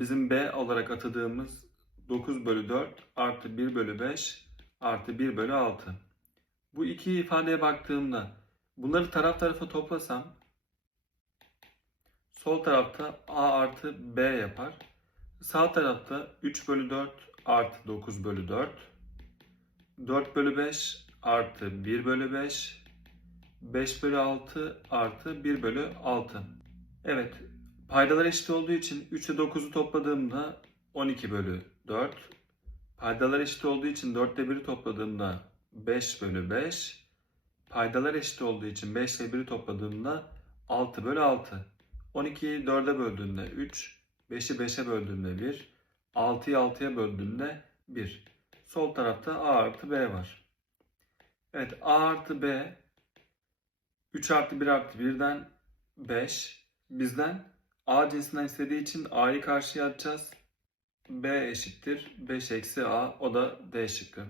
Bizim B olarak atadığımız 9 bölü 4 artı 1 bölü 5 artı 1 bölü 6. Bu iki ifadeye baktığımda bunları taraf tarafa toplasam sol tarafta A artı B yapar. Sağ tarafta 3 bölü 4 artı 9 bölü 4. 4 bölü 5 artı 1 bölü 5. 5 bölü 6 artı 1 bölü 6. Evet paydalar eşit olduğu için 3 ile 9'u topladığımda 12 bölü 4. Paydalar eşit olduğu için 4 ile 1'i topladığımda 5 bölü 5. Paydalar eşit olduğu için 5 ile 1'i topladığımda 6 bölü 6. 12'yi 4'e böldüğümde 3, 5'i 5'e böldüğümde 1, 6'yı 6'ya böldüğümde 1. Sol tarafta A artı B var. Evet A artı B 3 artı 1 artı 1'den 5. Bizden A cinsinden istediği için A'yı karşıya atacağız. B eşittir 5 eksi A o da D şıkkı.